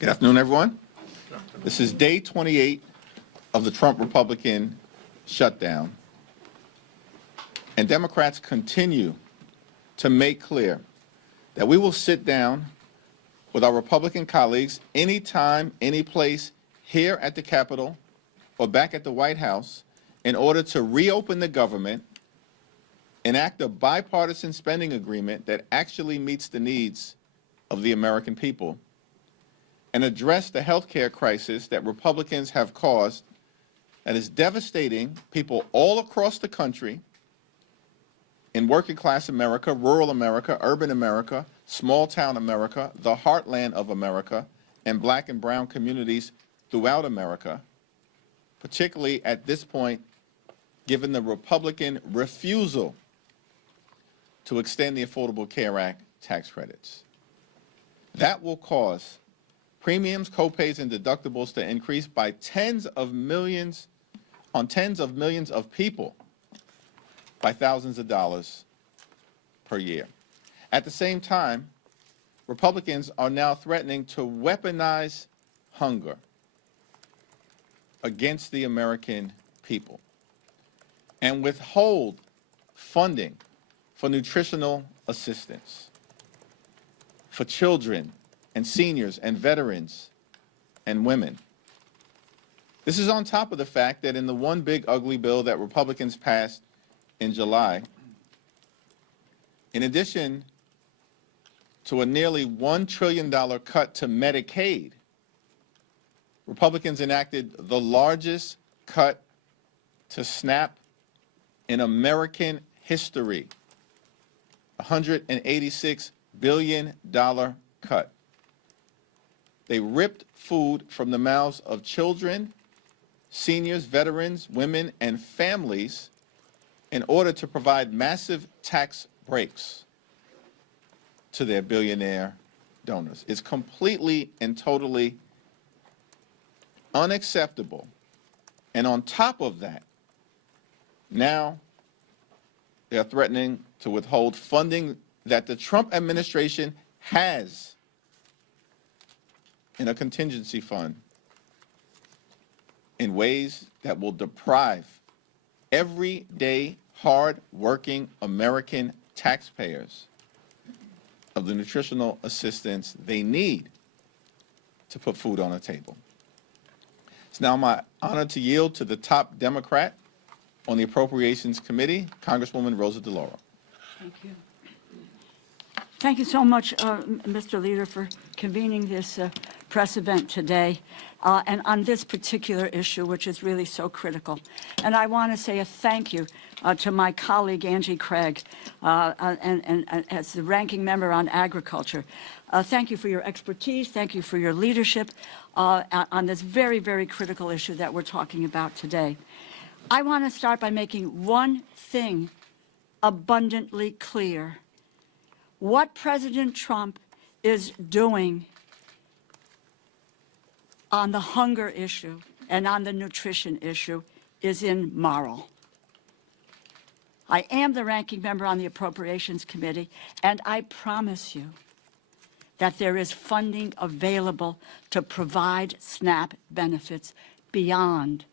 Good afternoon, everyone. This is day 28 of the Trump Republican shutdown. And Democrats continue to make clear that we will sit down with our Republican colleagues anytime, any place, here at the Capitol or back at the White House in order to reopen the government, enact a bipartisan spending agreement that actually meets the needs of the American people, and address the health care crisis that Republicans have caused that is devastating people all across the country, in working class America, rural America, urban America, small town America, the heartland of America, and black and brown communities throughout America, particularly at this point, given the Republican refusal to extend the Affordable Care Act tax credits. That will cause premiums, copays, and deductibles to increase by tens of millions of people by thousands of dollars per year. At the same time, Republicans are now threatening to weaponize hunger against the American people and withhold funding for nutritional assistance for children and seniors and veterans and women. This is on top of the fact that in the one big ugly bill that Republicans passed in July, in addition to a nearly $1 trillion cut to Medicaid, Republicans enacted the largest cut to SNAP in American history, a $186 billion cut. They ripped food from the mouths of children, seniors, veterans, women, and families in order to provide massive tax breaks to their billionaire donors. It's completely and totally unacceptable. And on top of that, now they're threatening to withhold funding that the Trump administration has in a contingency fund in ways that will deprive everyday, hard-working American taxpayers of the nutritional assistance they need to put food on the table. It's now my honor to yield to the top Democrat on the Appropriations Committee, Congresswoman Rosa DeLauro. Thank you. Thank you so much, Mr. Leader, for convening this press event today and on this particular issue, which is really so critical. And I want to say a thank you to my colleague, Angie Craig, and as the ranking member on agriculture. Thank you for your expertise. Thank you for your leadership on this very, very critical issue that we're talking about today. I want to start by making one thing abundantly clear. What President Trump is doing on the hunger issue and on the nutrition issue is immoral. I am the ranking member on the Appropriations Committee, and I promise you that there is funding available to provide SNAP benefits beyond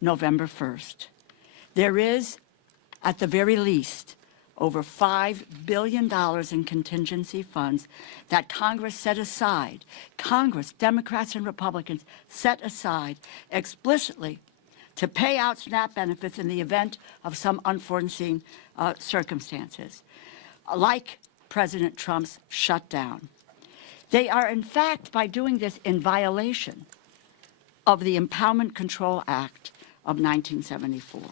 November 1st. There is, at the very least, over $5 billion in contingency funds that Congress set aside. Congress, Democrats and Republicans, set aside explicitly to pay out SNAP benefits in the event of some unforeseen circumstances, like President Trump's shutdown. They are, in fact, by doing this, in violation of the Empowerment Control Act of 1974.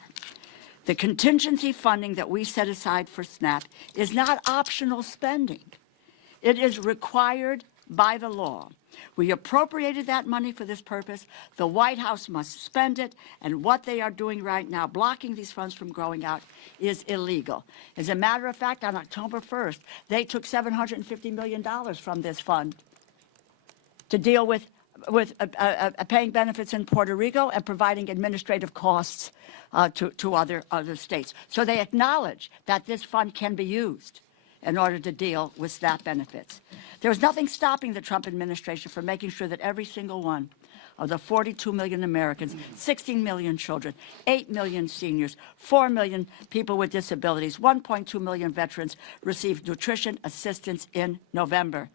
The contingency funding that we set aside for SNAP is not optional spending. It is required by the law. We appropriated that money for this purpose. The White House must spend it, and what they are doing right now, blocking these funds from going out, is illegal. As a matter of fact, on October 1st, they took $750 million from this fund to deal with paying benefits in Puerto Rico and providing administrative costs to other states. So they acknowledge that this fund can be used. in order to deal with SNAP benefits. There was nothing stopping the Trump administration from making sure that every single one of the 42 million Americans, 16 million children, 8 million seniors, 4 million people with disabilities, 1.2 million veterans received nutrition assistance in November.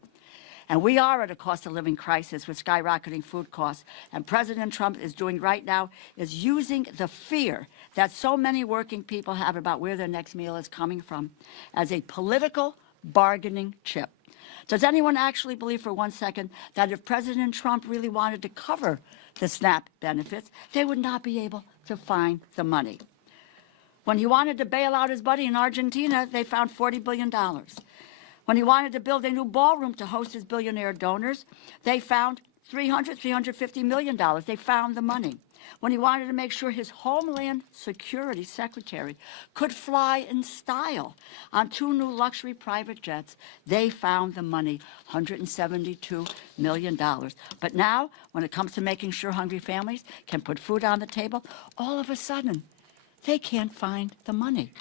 And we are at a cost of living crisis with skyrocketing food costs. And President Trump is doing right now is using the fear that so many working people have about where their next meal is coming from as a political bargaining chip. Does anyone actually believe for 1 second that if President Trump really wanted to cover the SNAP benefits, they would not be able to find the money? When he wanted to bail out his buddy in Argentina, they found $40 billion. When he wanted to build a new ballroom to host his billionaire donors, they found $350 million. They found the money. When he wanted to make sure his Homeland Security Secretary could fly in style on 2 new luxury private jets, they found the money, $172 million. But now, when it comes to making sure hungry families can put food on the table, all of a sudden, they can't find the money.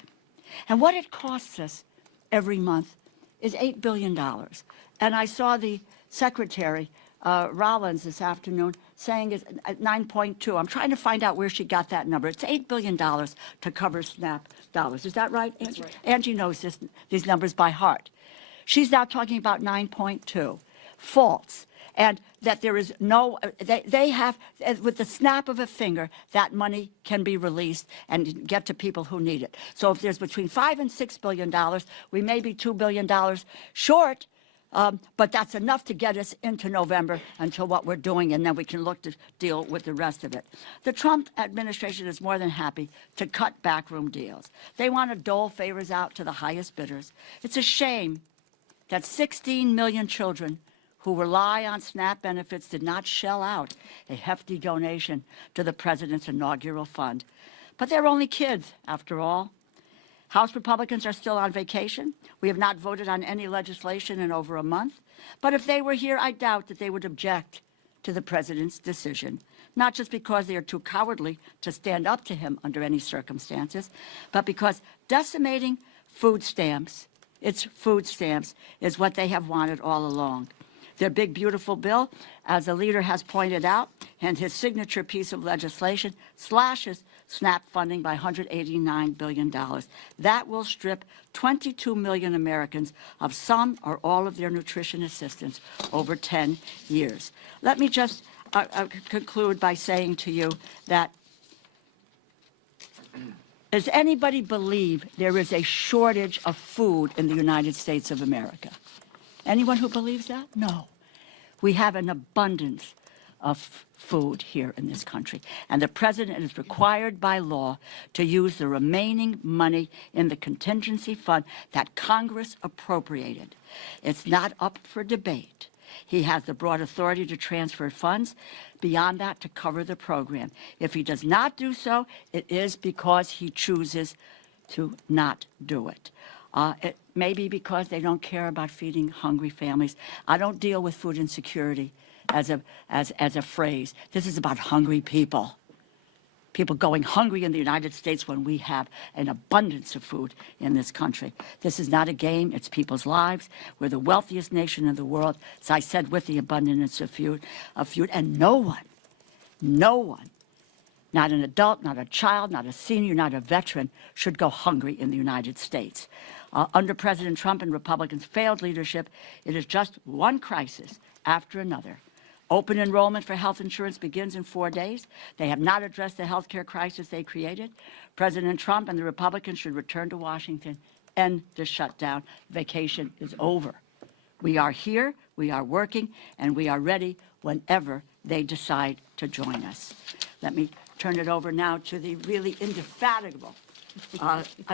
And what it costs us every month is $8 billion. And I saw the Secretary, Rollins, this afternoon saying it's at 9.2. I'm trying to find out where she got that number. It's $8 billion to cover SNAP dollars. Is that right, Angie? That's right. Angie knows these numbers by heart. She's now talking about 9.2. False. And that there is no, they have, with the snap of a finger, that money can be released and get to people who need it. So if there's between $5 and $6 billion, we may be $2 billion short, but that's enough to get us into November until what we're doing, and then we can look to deal with the rest of it. The Trump administration is more than happy to cut backroom deals. They want to dole favors out to the highest bidders. It's a shame that 16 million children who rely on SNAP benefits did not shell out a hefty donation to the president's inaugural fund. But they're only kids, after all. House Republicans are still on vacation. We have not voted on any legislation in over a month. But if they were here, I doubt that they would object to the president's decision, not just because they are too cowardly to stand up to him under any circumstances, but because decimating food stamps, its food stamps, is what they have wanted all along. Their big, beautiful bill, as the leader has pointed out, and his signature piece of legislation, slashes SNAP funding by $189 billion. That will strip 22 million Americans of some or all of their nutrition assistance over 10 years. Let me just conclude by saying to you that does anybody believe there is a shortage of food in the United States of America? Anyone who believes that? No. We have an abundance of food here in this country. And the president is required by law to use the remaining money in the contingency fund that Congress appropriated. It's not up for debate. He has the broad authority to transfer funds beyond that to cover the program. If he does not do so, it is because he chooses to not do it. It may be because they don't care about feeding hungry families. I don't deal with food insecurity as a phrase. This is about hungry people. People going hungry in the United States when we have an abundance of food in this country. This is not a game, it's people's lives. We're the wealthiest nation in the world, as I said, with the abundance of food, and no one, not an adult, not a child, not a senior, not a veteran, should go hungry in the United States. Under President Trump and Republicans' failed leadership, it is just one crisis after another. Open enrollment for health insurance begins in 4 days. They have not addressed the health care crisis they created. President Trump and the Republicans should return to Washington, end the shutdown. Vacation is over. We are here, we are working, and we are ready whenever they decide to join us. Let me turn it over now to the really indefatigable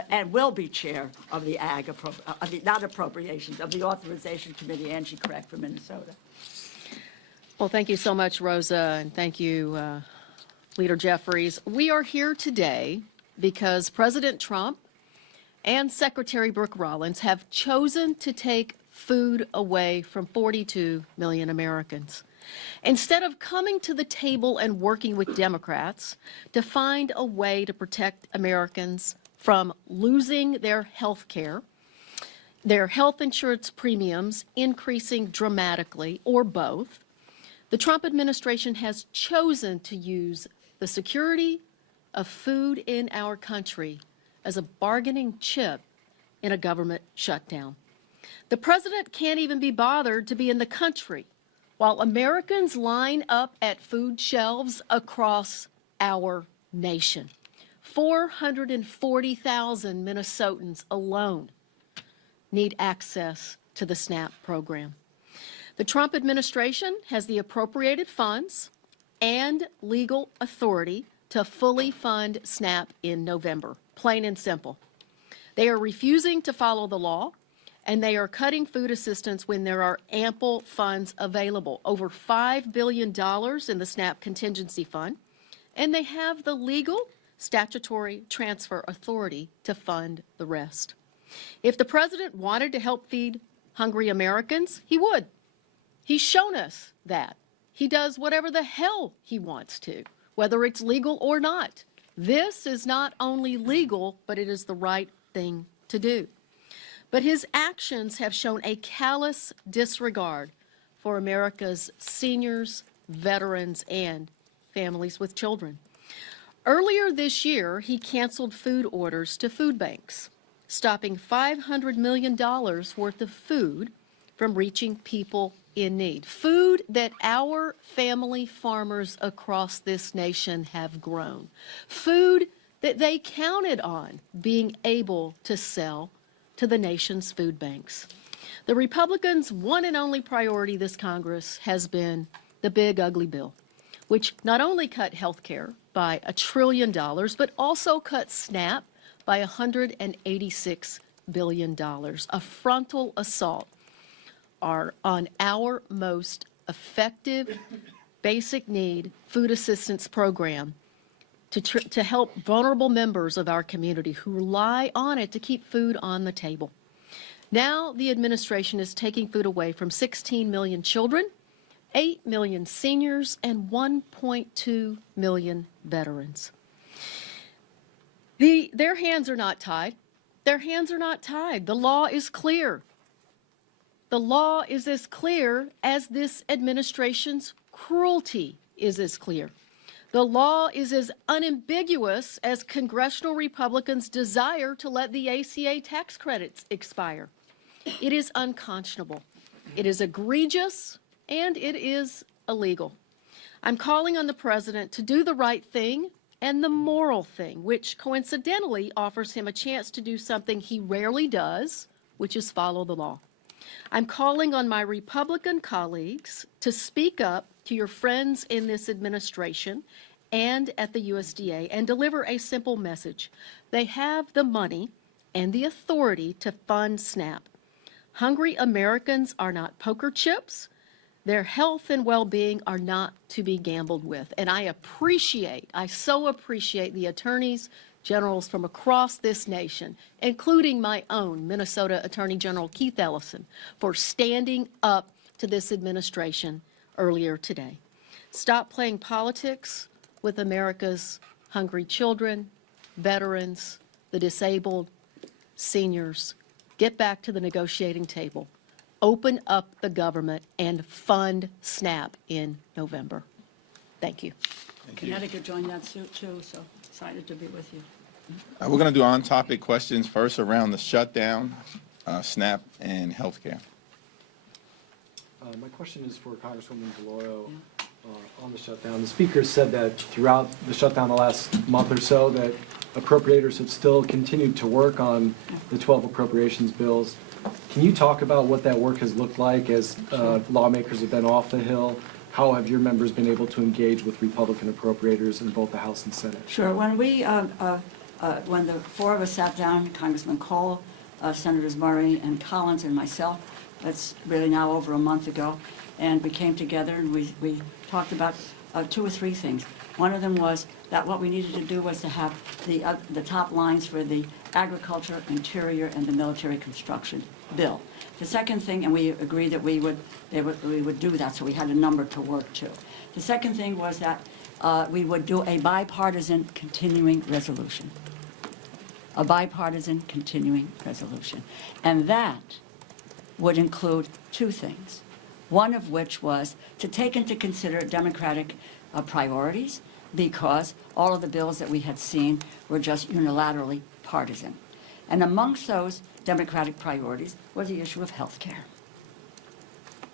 and will be chair of the not appropriations, of the Authorization Committee, Angie Craig from Minnesota. Well, thank you so much, Rosa, and thank you, Leader Jeffries. We are here today because President Trump and Secretary Brooke Rollins have chosen to take food away from 42 million Americans. Instead of coming to the table and working with Democrats to find a way to protect Americans from losing their health care, their health insurance premiums increasing dramatically, or both, the Trump administration has chosen to use the security of food in our country as a bargaining chip in a government shutdown. The president can't even be bothered to be in the country while Americans line up at food shelves across our nation. 440,000 Minnesotans alone need access to the SNAP program. The Trump administration has the appropriated funds and legal authority to fully fund SNAP in November, plain and simple. They are refusing to follow the law, and they are cutting food assistance when there are ample funds available, over $5 billion in the SNAP contingency fund, and they have the legal statutory transfer authority to fund the rest. If the president wanted to help feed hungry Americans, he would. He's shown us that. He does whatever the hell he wants to, whether it's legal or not. This is not only legal, but it is the right thing to do. But his actions have shown a callous disregard for America's seniors, veterans, and families with children. Earlier this year, he canceled food orders to food banks, stopping $500 million worth of food from reaching people in need. Food that our family farmers across this nation have grown. Food that they counted on being able to sell to the nation's food banks. The Republicans' one and only priority this Congress has been the big ugly bill, which not only cut health care by $1 trillion, but also cut SNAP by $186 billion, a frontal assault on our most effective basic need food assistance program to help vulnerable members of our community who rely on it to keep food on the table. Now the administration is taking food away from 16 million children, 8 million seniors, and 1.2 million veterans. Their hands are not tied. Their hands are not tied. The law is clear. The law is as clear as this administration's cruelty is as clear. The law is as unambiguous as congressional Republicans' desire to let the ACA tax credits expire. It is unconscionable. It is egregious, and it is illegal. I'm calling on the president to do the right thing and the moral thing, which coincidentally offers him a chance to do something he rarely does, which is follow the law. I'm calling on my Republican colleagues to speak up to your friends in this administration and at the USDA and deliver a simple message. They have the money and the authority to fund SNAP. Hungry Americans are not poker chips. Their health and well-being are not to be gambled with. And I so appreciate the attorneys generals from across this nation, including my own Minnesota Attorney General Keith Ellison, for standing up to this administration earlier today. Stop playing politics with America's hungry children, veterans, the disabled, seniors. Get back to the negotiating table. Open up the government and fund SNAP in November. Thank you. Connecticut joined that suit too, so excited to be with you. We're going to do on-topic questions first around the shutdown, SNAP, and healthcare. My question is for Congresswoman Delorio on the shutdown. The speaker said that throughout the shutdown the last month or so that appropriators have still continued to work on the 12 appropriations bills. Can you talk about what that work has looked like as lawmakers have been off the Hill? How have your members been able to engage with Republican appropriators in both the House and Senate? Sure. When the four of us sat down, Congressman Cole, Senators Murray and Collins and myself, that's really now over a month ago, and we came together and we talked about 2 or 3 things. One of them was that what we needed to do was to have the top lines for the agriculture, interior, and the military construction bill. The second thing, and we agreed that we would do that, so we had a number to work to. The second thing was that we would do a bipartisan continuing resolution. a bipartisan continuing resolution. And that would include two things, one of which was to take into consider Democratic priorities, because all of the bills that we had seen were just unilaterally partisan. And amongst those Democratic priorities was the issue of health care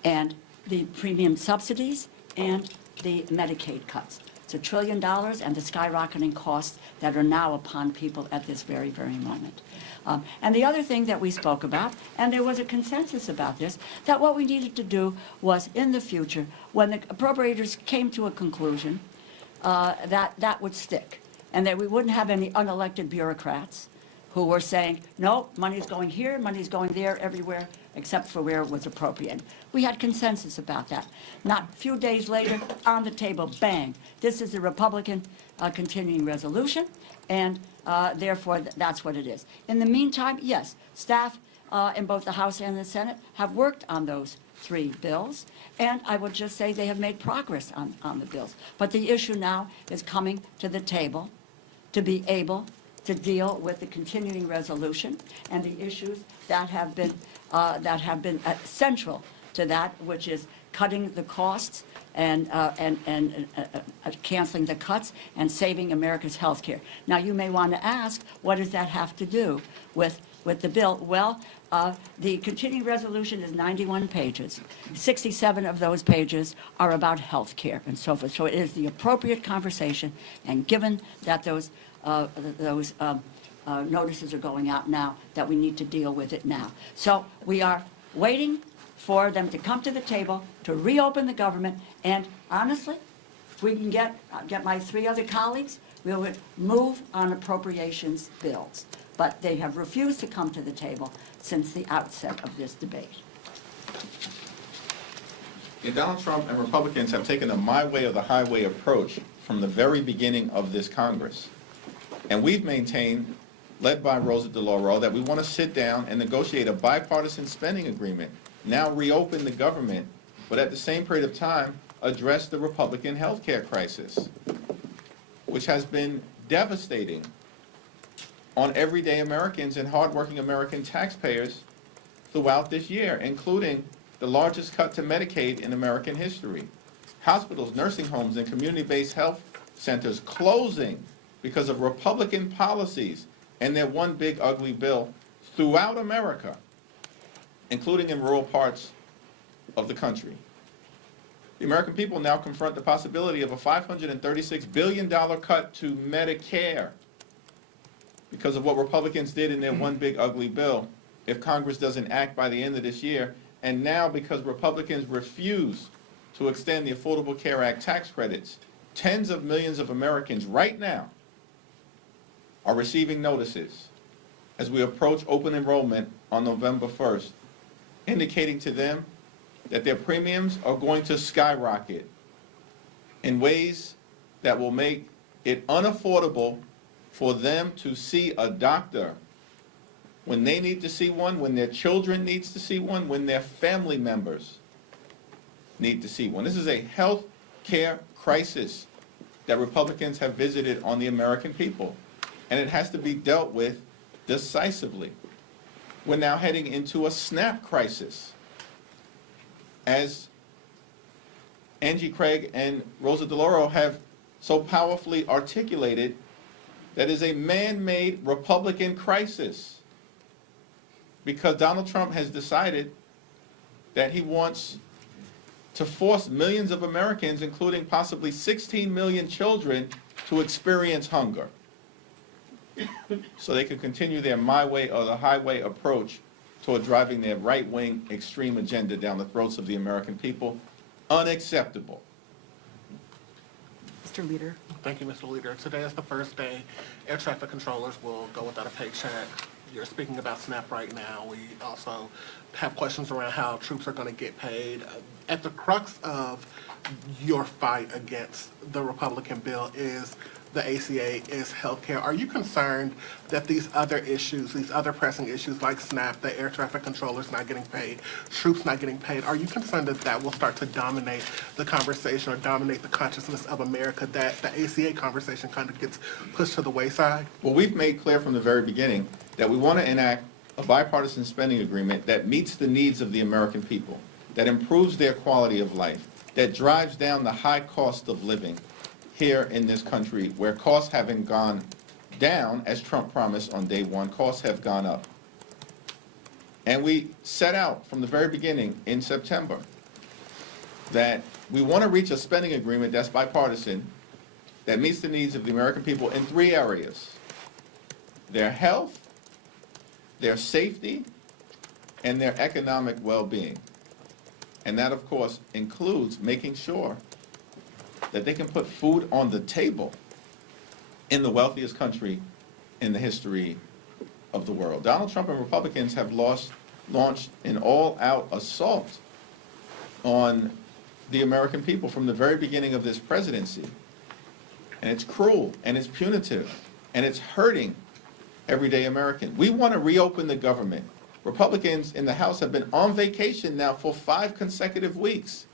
and the premium subsidies and the Medicaid cuts. It's $1 trillion and the skyrocketing costs that are now upon people at this very, very moment. And the other thing that we spoke about, and there was a consensus about this, that what we needed to do was in the future, when the appropriators came to a conclusion, that would stick, and that we wouldn't have any unelected bureaucrats who were saying, no, money's going here, money's going there, everywhere, except for where it was appropriate. We had consensus about that. Not a few days later, on the table, bang, this is the Republican continuing resolution, and therefore that's what it is. In the meantime, yes, staff in both the House and the Senate have worked on those 3 bills, and I would just say they have made progress on the bills. But the issue now is coming to the table to be able to deal with the continuing resolution and the issues that have been central to that, which is cutting the costs and canceling the cuts and saving America's health care. Now, you may want to ask, what does that have to do with the bill? Well, the continuing resolution is 91 pages. 67 of those pages are about health care and so forth. So it is the appropriate conversation, and given that those notices are going out now, that we need to deal with it now. So we are waiting for them to come to the table, to reopen the government, and honestly, if we can get my 3 other colleagues, we will move on appropriations bills. But they have refused to come to the table since the outset of this debate. And Donald Trump and Republicans have taken a my way or the highway approach from the very beginning of this Congress. And we've maintained, led by Rosa DeLauro, that we want to sit down and negotiate a bipartisan spending agreement, now reopen the government, but at the same period of time, address the Republican health care crisis, which has been devastating on everyday Americans and hardworking American taxpayers throughout this year, including the largest cut to Medicaid in American history. Hospitals, nursing homes, and community-based health centers closing because of Republican policies and their one big ugly bill throughout America, including in rural parts of the country. The American people now confront the possibility of a $536 billion cut to Medicare because of what Republicans did in their one big ugly bill if Congress doesn't act by the end of this year, and now because Republicans refuse to extend the Affordable Care Act tax credits. Tens of millions of Americans right now are receiving notices as we approach open enrollment on November 1st, indicating to them that their premiums are going to skyrocket in ways that will make it unaffordable for them to see a doctor when they need to see one, when their children needs to see one, when their family members need to see one. This is a health care crisis that Republicans have visited on the American people, and it has to be dealt with decisively. We're now heading into a SNAP crisis. As Angie Craig and Rosa DeLauro have so powerfully articulated, that is a man-made Republican crisis, because Donald Trump has decided that he wants to force millions of Americans, including possibly 16 million children, to experience hunger so they can continue their my way or the highway approach toward driving their right-wing extreme agenda down the throats of the American people. Unacceptable. Mr. Leader. Thank you, Mr. Leader. Today is the first day air traffic controllers will go without a paycheck. You're speaking about SNAP right now. We also have questions around how troops are going to get paid. At the crux of your fight against the Republican bill is the ACA is healthcare. Are you concerned that these other issues, these other pressing issues like SNAP, the air traffic controllers not getting paid, troops not getting paid, are you concerned that that will start to dominate the conversation or dominate the consciousness of America, that the ACA conversation kind of gets pushed to the wayside? Well, we've made clear from the very beginning that we want to enact a bipartisan spending agreement that meets the needs of the American people, that improves their quality of life, that drives down the high cost of living here in this country, where costs haven't gone down, as Trump promised on day one, costs have gone up. And we set out from the very beginning in September that we want to reach a spending agreement that's bipartisan, that meets the needs of the American people in 3 areas: their health, their safety, and their economic well-being. And that, of course, includes making sure that they can put food on the table in the wealthiest country in the history of the world. Donald Trump and Republicans have launched an all-out assault on the American people from the very beginning of this presidency. And it's cruel, and it's punitive, and it's hurting everyday American. We want to reopen the government. Republicans in the House have been on vacation now for 5 consecutive weeks.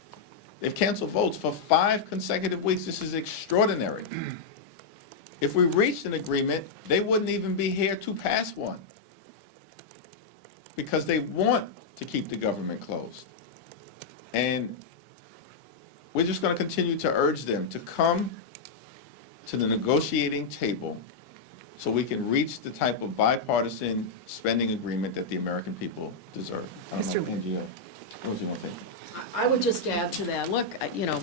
They've canceled votes for 5 consecutive weeks. This is extraordinary. If we reached an agreement, they wouldn't even be here to pass one, because they want to keep the government closed. And we're just going to continue to urge them to come to the negotiating table so we can reach the type of bipartisan spending agreement that the American people deserve. I don't know, Angie, what do you want to think? I would just add to that, look, you know,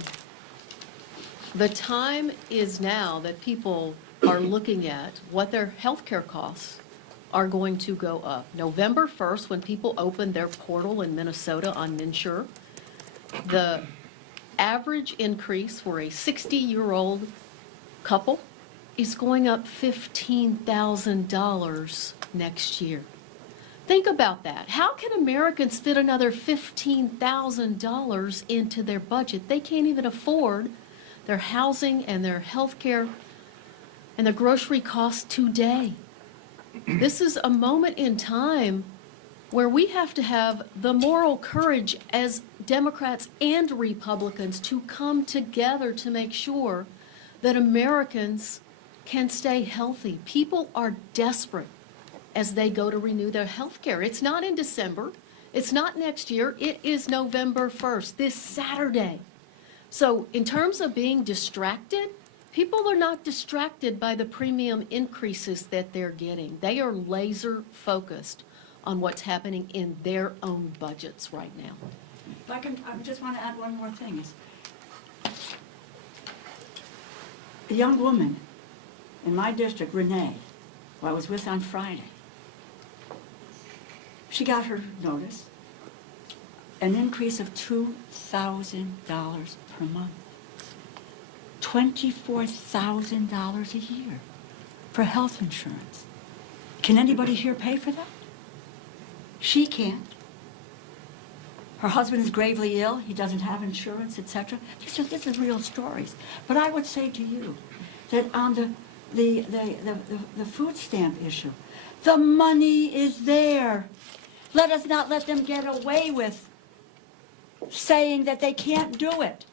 the time is now that people are looking at what their healthcare costs are going to go up. November 1st, when people opened their portal in Minnesota on MNsure, the average increase for a 60-year-old couple is going up $15,000 next year. Think about that. How can Americans fit another $15,000 into their budget? They can't even afford their housing and their health care and their grocery costs today. This is a moment in time where we have to have the moral courage as Democrats and Republicans to come together to make sure that Americans can stay healthy. People are desperate as they go to renew their health care. It's not in December. It's not next year. It is November 1st, this Saturday. So in terms of being distracted, people are not distracted by the premium increases that they're getting. They are laser focused on what's happening in their own budgets right now. If I just want to add one more thing. A young woman in my district, Renee, who I was with on Friday, she got her notice, an increase of $2,000 per month, $24,000 a year for health insurance. Can anybody here pay for that? She can't. Her husband is gravely ill. He doesn't have insurance, etc. These are real stories. But I would say to you that on the food stamp issue, the money is there. Let us not let them get away with saying that they can't do it.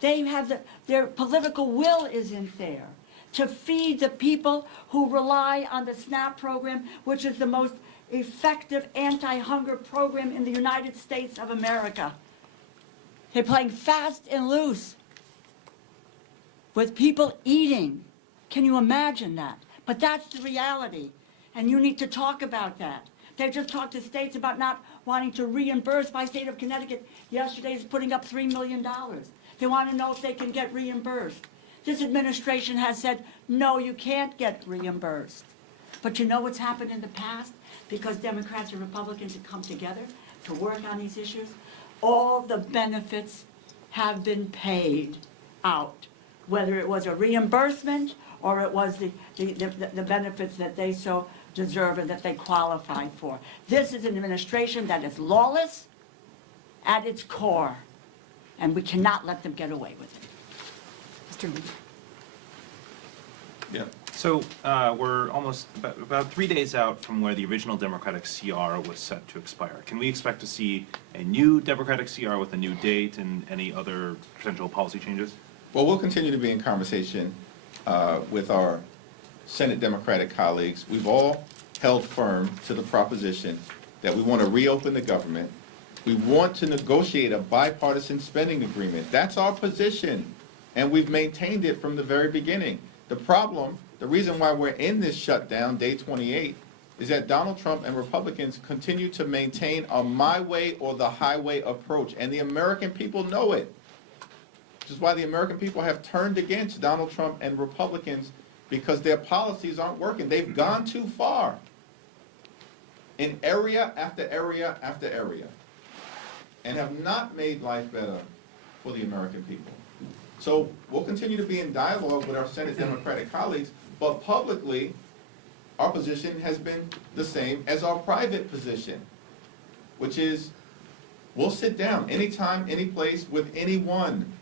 They have their political will isn't there to feed the people who rely on the SNAP program, which is the most effective anti-hunger program in the United States of America. They're playing fast and loose with people eating. Can you imagine that? But that's the reality, and you need to talk about that. They just talked to states about not wanting to reimburse. My state of Connecticut yesterday is putting up $3 million. They want to know if they can get reimbursed. This administration has said, no, you can't get reimbursed. But you know what's happened in the past? Because Democrats and Republicans have come together to work on these issues, all the benefits have been paid out, whether it was a reimbursement or it was the benefits that they so deserve and that they qualify for. This is an administration that is lawless at its core, and we cannot let them get away with it. Mr. Lee. Yeah. So we're almost about 3 days out from where the original Democratic CR was set to expire. Can we expect to see a new Democratic CR with a new date and any other potential policy changes? Well, we'll continue to be in conversation with our Senate Democratic colleagues. We've all held firm to the proposition that we want to reopen the government. We want to negotiate a bipartisan spending agreement. That's our position, and we've maintained it from the very beginning. The problem, the reason why we're in this shutdown, day 28, is that Donald Trump and Republicans continue to maintain a my way or the highway approach, and the American people know it. Which is why the American people have turned against Donald Trump and Republicans, because their policies aren't working. They've gone too far in area after area after area, and have not made life better for the American people. So we'll continue to be in dialogue with our Senate Democratic colleagues, but publicly, our position has been the same as our private position, which is we'll sit down anytime, any place with anyone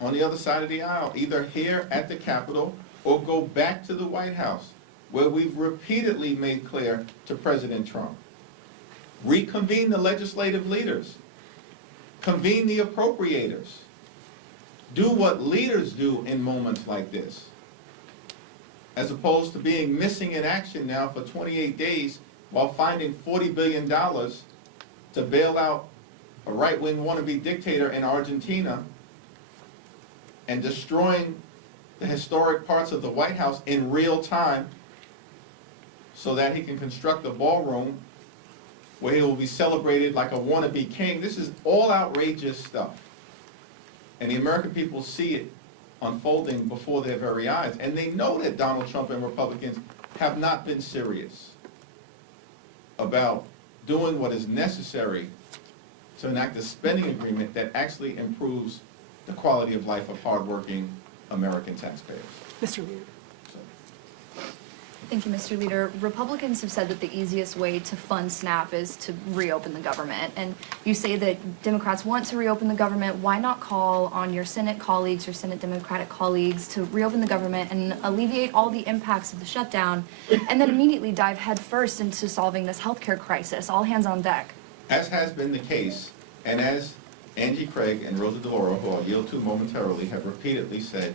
on the other side of the aisle, either here at the Capitol or go back to the White House, where we've repeatedly made clear to President Trump. Reconvene the legislative leaders. Convene the appropriators. Do what leaders do in moments like this, as opposed to being missing in action now for 28 days while finding $40 billion to bail out a right-wing wannabe dictator in Argentina and destroying the historic parts of the White House in real time so that he can construct a ballroom where he will be celebrated like a wannabe king. This is all outrageous stuff. And the American people see it unfolding before their very eyes. And they know that Donald Trump and Republicans have not been serious about doing what is necessary to enact a spending agreement that actually improves the quality of life of hardworking American taxpayers. Mr. Leader. Thank you, Mr. Leader. Republicans have said that the easiest way to fund SNAP is to reopen the government. And you say that Democrats want to reopen the government. Why not call on your Senate colleagues, your Senate Democratic colleagues, to reopen the government and alleviate all the impacts of the shutdown, and then immediately dive headfirst into solving this healthcare crisis? All hands on deck. As has been the case, and as Angie Craig and Rosa DeLauro, who I'll yield to momentarily, have repeatedly said,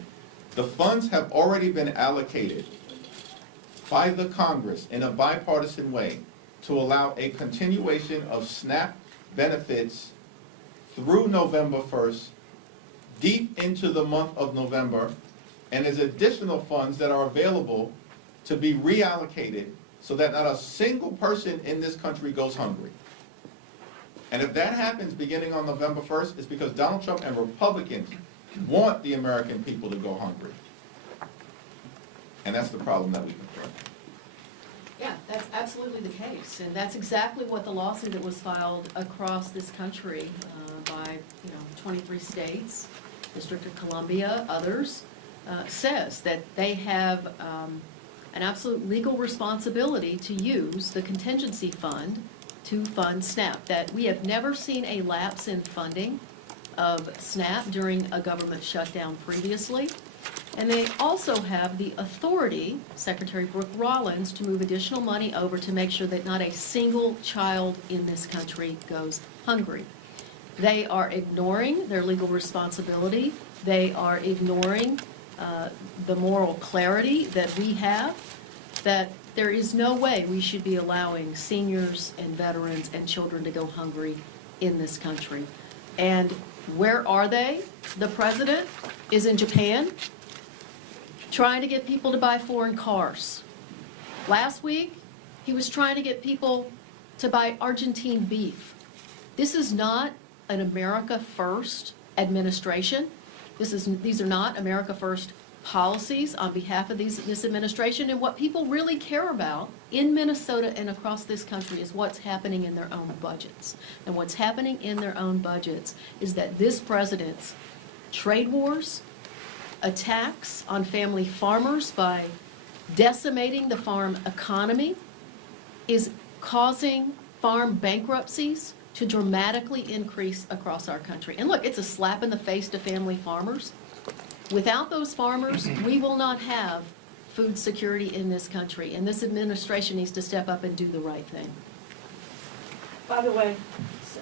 the funds have already been allocated by the Congress in a bipartisan way to allow a continuation of SNAP benefits through November 1st, deep into the month of November, and as additional funds that are available to be reallocated so that not a single person in this country goes hungry. And if that happens beginning on November 1st, it's because Donald Trump and Republicans want the American people to go hungry. And that's the problem that we confront. Yeah, that's absolutely the case, and that's exactly what the lawsuit that was filed across this country by 23 states, District of Columbia, others, says that they have an absolute legal responsibility to use the contingency fund to fund SNAP. That we have never seen a lapse in funding of SNAP during a government shutdown previously. And they also have the authority, Secretary Brooke Rollins, to move additional money over to make sure that not a single child in this country goes hungry. They are ignoring their legal responsibility. They are ignoring the moral clarity that we have, that there is no way we should be allowing seniors and veterans and children to go hungry in this country. And where are they? The president is in Japan, trying to get people to buy foreign cars. Last week, he was trying to get people to buy Argentine beef. This is not an America First administration. These are not America First policies on behalf of this administration. And what people really care about in Minnesota and across this country is what's happening in their own budgets. And what's happening in their own budgets is that this president's trade wars, attacks on family farmers by decimating the farm economy, is causing farm bankruptcies to dramatically increase across our country. And look, it's a slap in the face to family farmers. Without those farmers, we will not have food security in this country, and this administration needs to step up and do the right thing. By the way,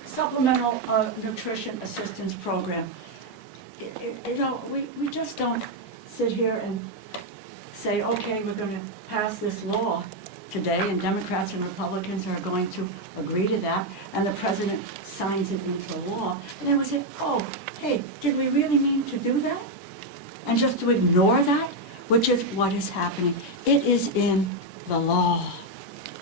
supplemental nutrition assistance program, you know, we just don't sit here and say, okay, we're going to pass this law today, and Democrats and Republicans are going to agree to that, and the president signs it into law, and then we say, oh, hey, did we really mean to do that? And just to ignore that, which is what is happening. It is in the law.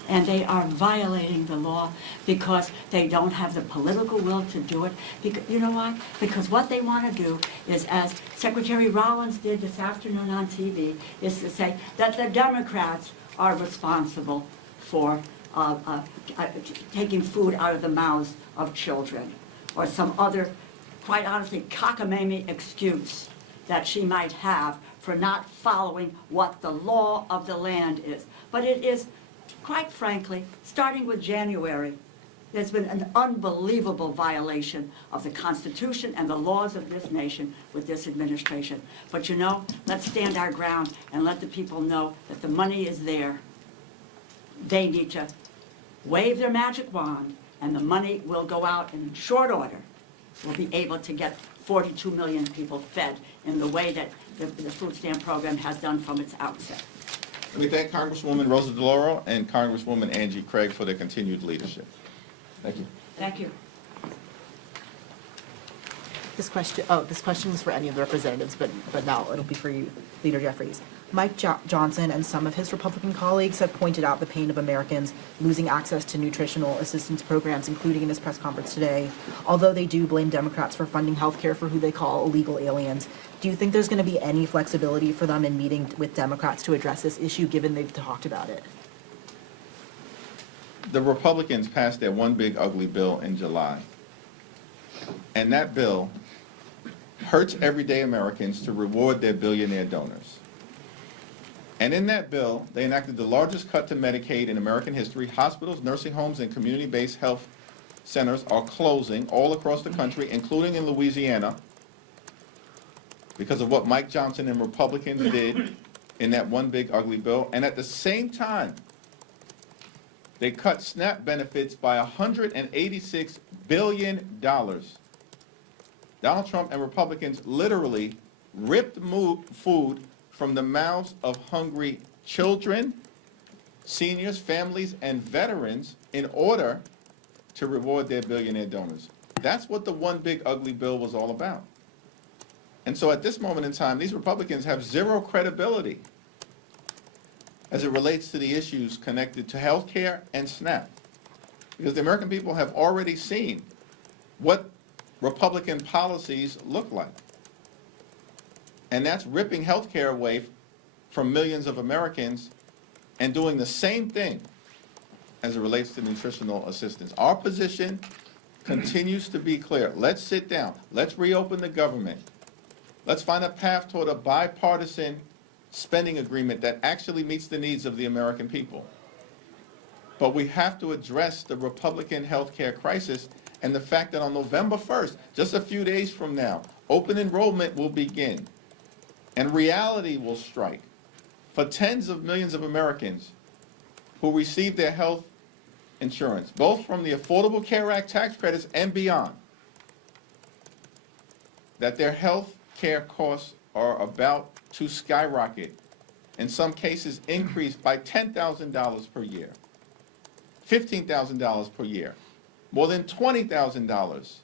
And they are violating the law because they don't have the political will to do it. Because, you know why? Because what they want to do is, as Secretary Rollins did this afternoon on TV, is to say that the Democrats are responsible for taking food out of the mouths of children, or some other, quite honestly, cockamamie excuse that she might have for not following what the law of the land is. But it is, quite frankly, starting with January, there's been an unbelievable violation of the Constitution and the laws of this nation with this administration. But you know, let's stand our ground and let the people know that the money is there. They need to wave their magic wand, and the money will go out, and in short order, we'll be able to get 42 million people fed in the way that the food stamp program has done from its outset. Let me thank Congresswoman Rosa DeLauro and Congresswoman Angie Craig for their continued leadership. Thank you. Thank you. This question is for any of the representatives, but now it'll be for you, Leader Jeffries. Mike Johnson and some of his Republican colleagues have pointed out the pain of Americans losing access to nutritional assistance programs, including in this press conference today. Although they do blame Democrats for funding health care for who they call illegal aliens, do you think there's going to be any flexibility for them in meeting with Democrats to address this issue, given they've talked about it? The Republicans passed their one big ugly bill in July. And that bill hurts everyday Americans to reward their billionaire donors. And in that bill, they enacted the largest cut to Medicaid in American history. Hospitals, nursing homes, and community-based health centers are closing all across the country, including in Louisiana, because of what Mike Johnson and Republicans did in that one big ugly bill. And at the same time, they cut SNAP benefits by $186 billion. Donald Trump and Republicans literally ripped food from the mouths of hungry children, seniors, families, and veterans in order to reward their billionaire donors. That's what the one big ugly bill was all about. And so at this moment in time, these Republicans have zero credibility as it relates to the issues connected to health care and SNAP. Because the American people have already seen what Republican policies look like. And that's ripping health care away from millions of Americans and doing the same thing as it relates to nutritional assistance. Our position continues to be clear. Let's sit down. Let's reopen the government. Let's find a path toward a bipartisan spending agreement that actually meets the needs of the American people. But we have to address the Republican health care crisis and the fact that on November 1st, just a few days from now, open enrollment will begin and reality will strike for tens of millions of Americans who receive their health insurance, both from the Affordable Care Act tax credits and beyond, that their health care costs are about to skyrocket, in some cases increase by $10,000 per year, $15,000 per year, more than $20,000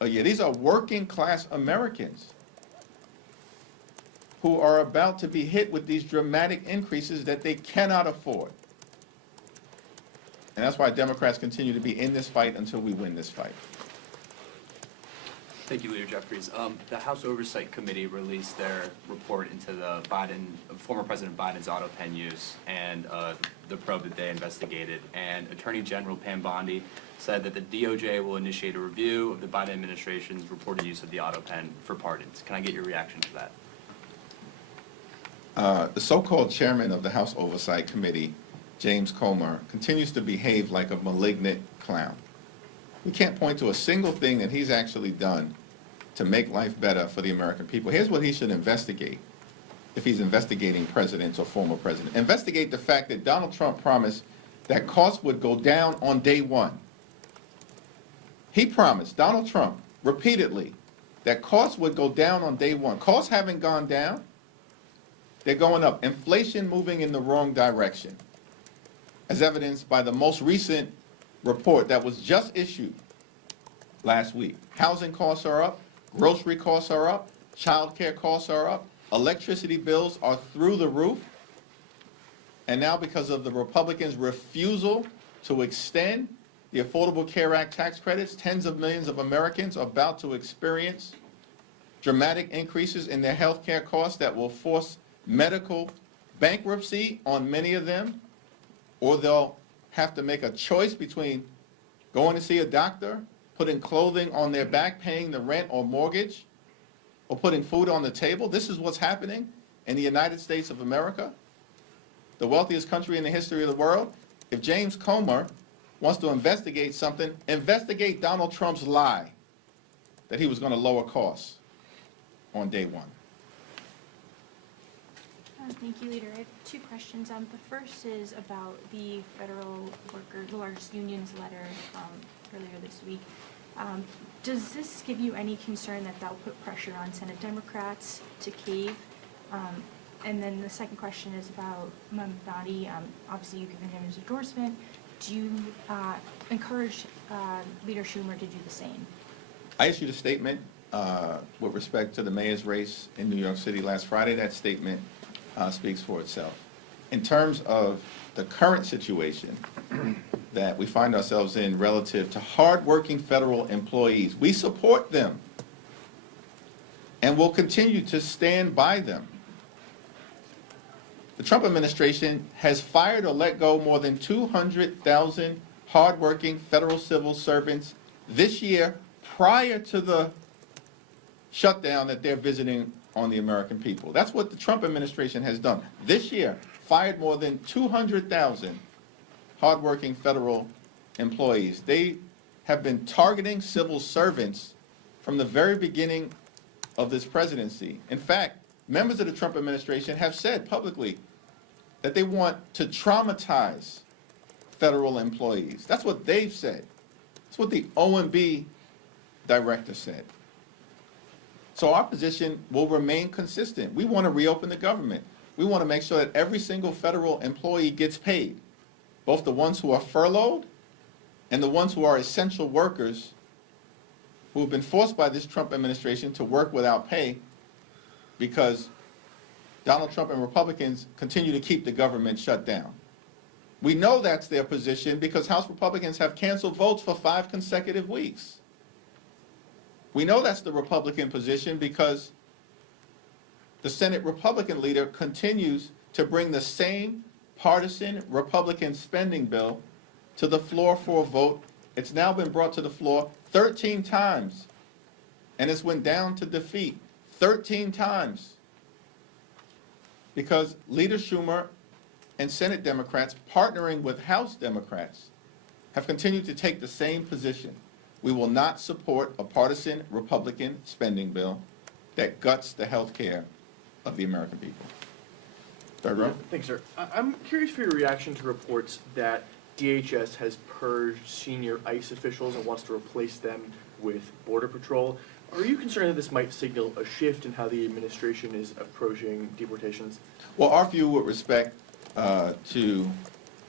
a year. These are working class Americans who are about to be hit with these dramatic increases that they cannot afford. And that's why Democrats continue to be in this fight until we win this fight. Thank you, Leader Jeffries. The House Oversight Committee released their report into the former President Biden's auto pen use and the probe that they investigated. And Attorney General Pam Bondi said that the DOJ will initiate a review of the Biden administration's reported use of the auto pen for pardons. Can I get your reaction to that? The so-called chairman of the House Oversight Committee, James Comer, continues to behave like a malignant clown. We can't point to a single thing that he's actually done to make life better for the American people. Here's what he should investigate. if he's investigating presidents or former presidents. Investigate the fact that Donald Trump promised that costs would go down on day one. He promised, Donald Trump, repeatedly, that costs would go down on day one. Costs haven't gone down. They're going up. Inflation moving in the wrong direction, as evidenced by the most recent report that was just issued last week. Housing costs are up, grocery costs are up, child care costs are up, electricity bills are through the roof. And now, because of the Republicans' refusal to extend the Affordable Care Act tax credits, tens of millions of Americans are about to experience dramatic increases in their health care costs that will force medical bankruptcy on many of them, or they'll have to make a choice between going to see a doctor, putting clothing on their back, paying the rent or mortgage, or putting food on the table. This is what's happening in the United States of America, the wealthiest country in the history of the world. If James Comer wants to investigate something, investigate Donald Trump's lie that he was going to lower costs on day one. Thank you, Leader. I have two questions. The first is about the federal workers, the largest unions letter earlier this week. Does this give you any concern that that'll put pressure on Senate Democrats to cave? And then the second question is about Mamdani. Obviously, you've given him his endorsement. Do you encourage Leader Schumer to do the same? I issued a statement with respect to the mayor's race in New York City last Friday. That statement speaks for itself. In terms of the current situation that we find ourselves in relative to hardworking federal employees, we support them and will continue to stand by them. The Trump administration has fired or let go more than 200,000 hardworking federal civil servants this year prior to the shutdown that they're visiting on the American people. That's what the Trump administration has done. This year, fired more than 200,000 hardworking federal employees. They have been targeting civil servants from the very beginning of this presidency. In fact, members of the Trump administration have said publicly that they want to traumatize federal employees. That's what they've said. That's what the OMB director said. So our position will remain consistent. We want to reopen the government. We want to make sure that every single federal employee gets paid, both the ones who are furloughed and the ones who are essential workers who have been forced by this Trump administration to work without pay because Donald Trump and Republicans continue to keep the government shut down. We know that's their position because House Republicans have canceled votes for 5 consecutive weeks. We know that's the Republican position because the Senate Republican leader continues to bring the same partisan Republican spending bill to the floor for a vote. It's now been brought to the floor 13 times, and it's went down to defeat 13 times because Leader Schumer and Senate Democrats, partnering with House Democrats, have continued to take the same position. We will not support a partisan Republican spending bill that guts the health care of the American people. Third row. Thanks, sir. I'm curious for your reaction to reports that DHS has purged senior ICE officials and wants to replace them with Border Patrol. Are you concerned that this might signal a shift in how the administration is approaching deportations? Well, our view with respect to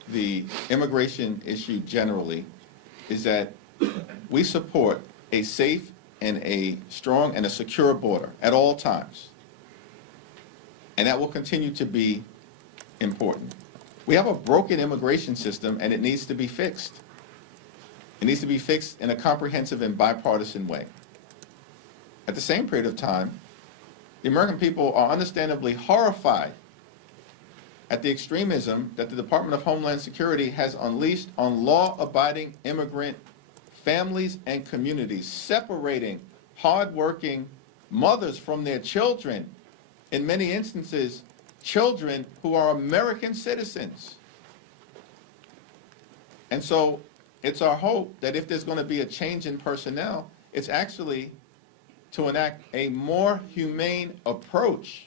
the immigration issue generally is that we support a safe and a strong and a secure border at all times. And that will continue to be important. We have a broken immigration system and it needs to be fixed. It needs to be fixed in a comprehensive and bipartisan way. At the same period of time, the American people are understandably horrified at the extremism that the Department of Homeland Security has unleashed on law-abiding immigrant families and communities, separating hardworking mothers from their children, in many instances, children who are American citizens. And so it's our hope that if there's going to be a change in personnel, it's actually to enact a more humane approach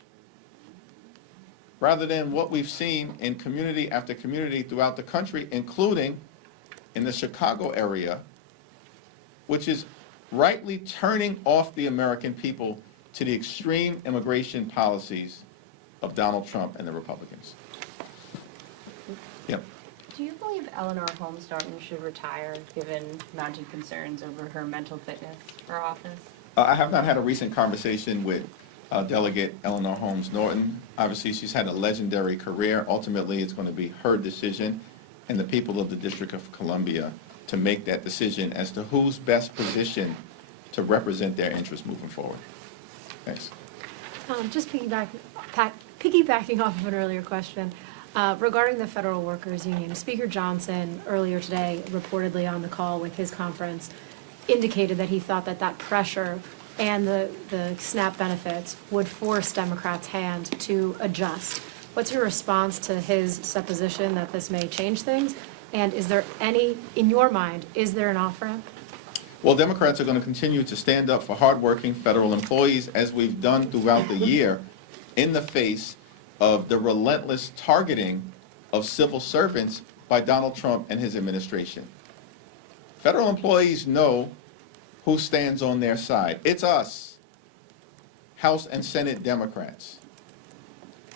rather than what we've seen in community after community throughout the country, including in the Chicago area, which is rightly turning off the American people to the extreme immigration policies of Donald Trump and the Republicans. Yep. Do you believe Eleanor Holmes Norton should retire, given mounting concerns over her mental fitness for office? I have not had a recent conversation with Delegate Eleanor Holmes Norton. Obviously, she's had a legendary career. Ultimately, it's going to be her decision and the people of the District of Columbia to make that decision as to who's best positioned to represent their interests moving forward. Thanks. Just piggybacking off of an earlier question, regarding the Federal Workers Union, Speaker Johnson earlier today, reportedly on the call with his conference, indicated that he thought that that pressure and the SNAP benefits would force Democrats' hand to adjust. What's your response to his supposition that this may change things? And is there any, in your mind, is there an off-ramp? Well, Democrats are going to continue to stand up for hardworking federal employees, as we've done throughout the year, in the face of the relentless targeting of civil servants by Donald Trump and his administration. Federal employees know who stands on their side. It's us, House and Senate Democrats.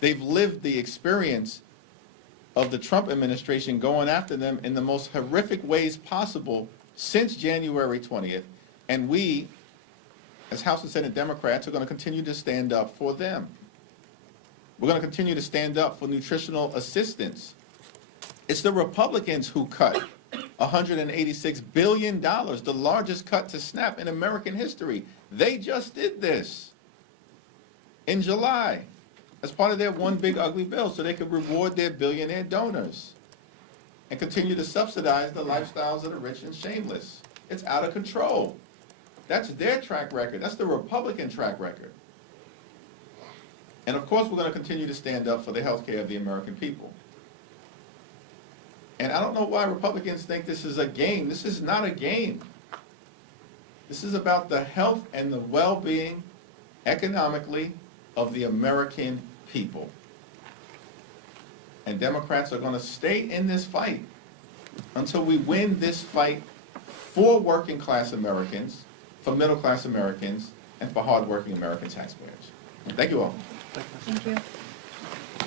They've lived the experience of the Trump administration going after them in the most horrific ways possible since January 20th, and we, as House and Senate Democrats, are going to continue to stand up for them. We're going to continue to stand up for nutritional assistance. It's the Republicans who cut $186 billion, the largest cut to SNAP in American history. They just did this in July as part of their one big ugly bill so they could reward their billionaire donors and continue to subsidize the lifestyles of the rich and shameless. It's out of control. That's their track record. That's the Republican track record. And of course, we're going to continue to stand up for the health care of the American people. And I don't know why Republicans think this is a game. This is not a game. This is about the health and the well-being, economically, of the American people. And Democrats are going to stay in this fight until we win this fight for working class Americans, for middle class Americans, and for hardworking American taxpayers. Thank you all. Thank you.